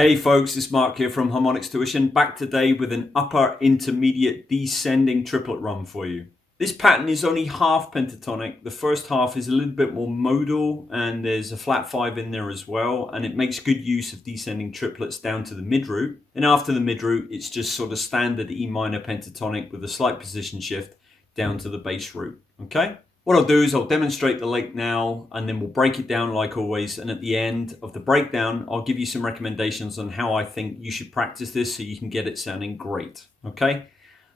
Hey folks, it's Mark here from Harmonix Tuition, back today with an upper intermediate descending triplet run for you. This pattern is only half pentatonic. The first half is a little bit more modal and there's a flat 5 in there as well, and it makes good use of descending triplets down to the mid root. And after the mid root, it's just sort of standard E minor pentatonic with a slight position shift down to the bass root. Okay? What I'll do is I'll demonstrate the lick now and then we'll break it down like always, and at the end of the breakdown I'll give you some recommendations on how I think you should practice this so you can get it sounding great. Okay,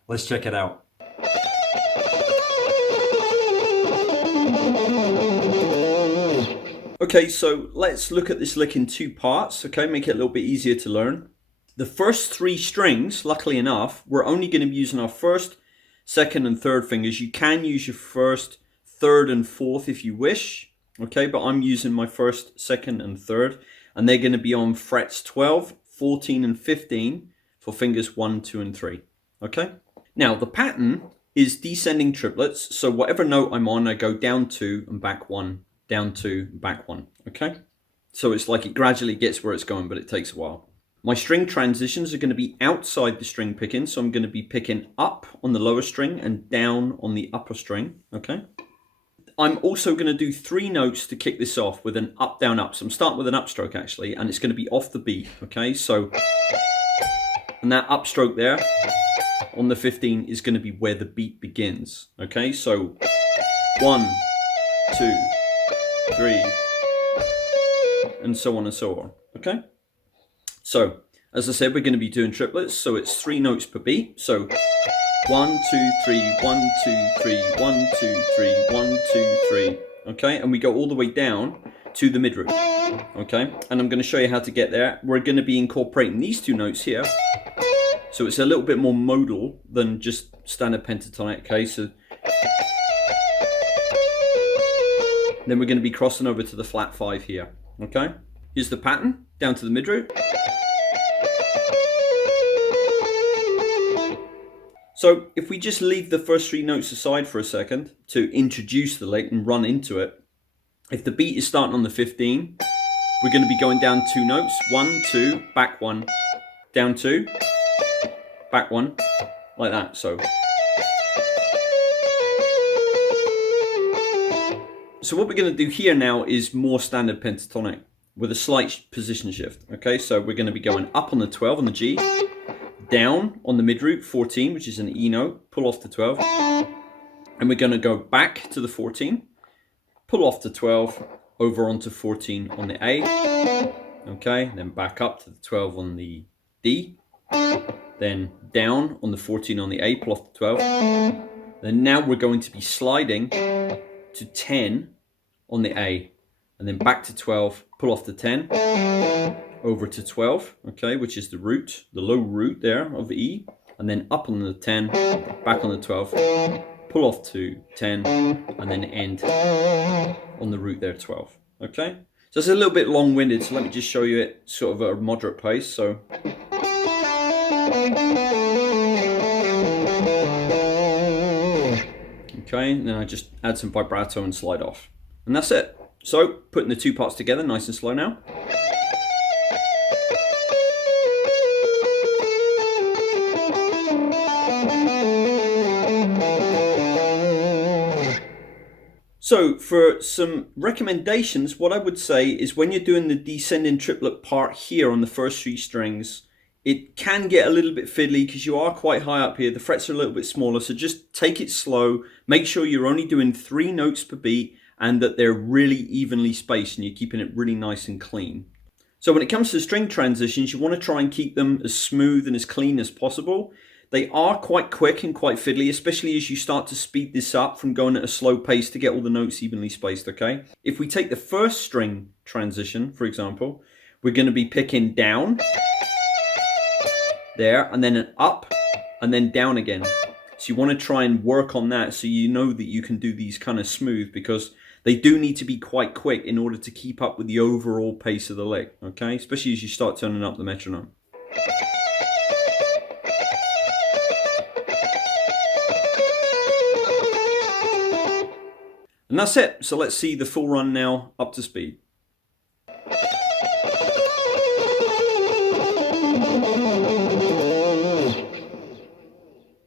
let's check it out. Okay, so let's look at this lick in two parts, okay, make it a little bit easier to learn. The first three strings, luckily enough, we're only going to be using our first, second and third fingers. You can use your first, third and fourth if you wish, okay, but I'm using my first, second and third, and they're going to be on frets 12, 14 and 15 for fingers 1, 2 and 3, okay. Now the pattern is descending triplets, so whatever note I'm on, I go down 2 and back 1, down 2 and back 1, okay. So it's like it gradually gets where it's going, but it takes a while. My string transitions are going to be outside the string picking, so I'm going to be picking up on the lower string and down on the upper string, okay. I'm also going to do 3 notes to kick this off with an up, down, up. So I'm starting with an upstroke actually, and it's going to be off the beat, okay? So, and that upstroke there on the 15 is going to be where the beat begins, okay? So 1, 2, 3, and so on and so on, okay? So, as I said, we're going to be doing triplets, so it's 3 notes per beat. So 1, 2, 3, 1, 2, 3, 1, 2, 3, 1, 2, 3. Okay, and we go all the way down to the mid root. Okay, and I'm going to show you how to get there. We're going to be incorporating these 2 notes here. So it's a little bit more modal than just standard pentatonic. Okay, so then we're going to be crossing over to the flat 5 here. Okay, here's the pattern down to the mid root. So if we just leave the first 3 notes aside for a second to introduce the lick and run into it, if the beat is starting on the 15, we're going to be going down 2 notes, 1, 2, back 1, down 2, back 1, like that. So what we're going to do here now is more standard pentatonic with a slight position shift. Okay, so we're going to be going up on the 12 on the G, down on the mid root 14, which is an E note, pull off the 12, and we're going to go back to the 14, pull off the 12, over onto 14 on the A, okay, then back up to the 12 on the D, then down on the 14 on the A, pull off the 12, then now we're going to be sliding to 10 on the A, and then back to 12, pull off the 10, over to 12, okay, which is the root, the low root there of E, and then up on the 10, back on the 12, pull off to 10, and then end on the root there, 12, okay? So it's a little bit long-winded, so let me just show you it sort of at a moderate pace, so. Okay, and then I just add some vibrato and slide off. And that's it. So, putting the 2 parts together, nice and slow now. So for some recommendations, what I would say is when you're doing the descending triplet part here on the first 3 strings, it can get a little bit fiddly because you are quite high up here. The frets are a little bit smaller, so just take it slow. Make sure you're only doing 3 notes per beat and that they're really evenly spaced and you're keeping it really nice and clean. So when it comes to string transitions, you want to try and keep them as smooth and as clean as possible. They are quite quick and quite fiddly, especially as you start to speed this up from going at a slow pace to get all the notes evenly spaced, okay? If we take the first string transition, for example, we're going to be picking down, there, and then an up, and then down again. So you want to try and work on that so you know that you can do these kind of smooth, because they do need to be quite quick in order to keep up with the overall pace of the lick, okay? Especially as you start turning up the metronome. And that's it. So let's see the full run now up to speed.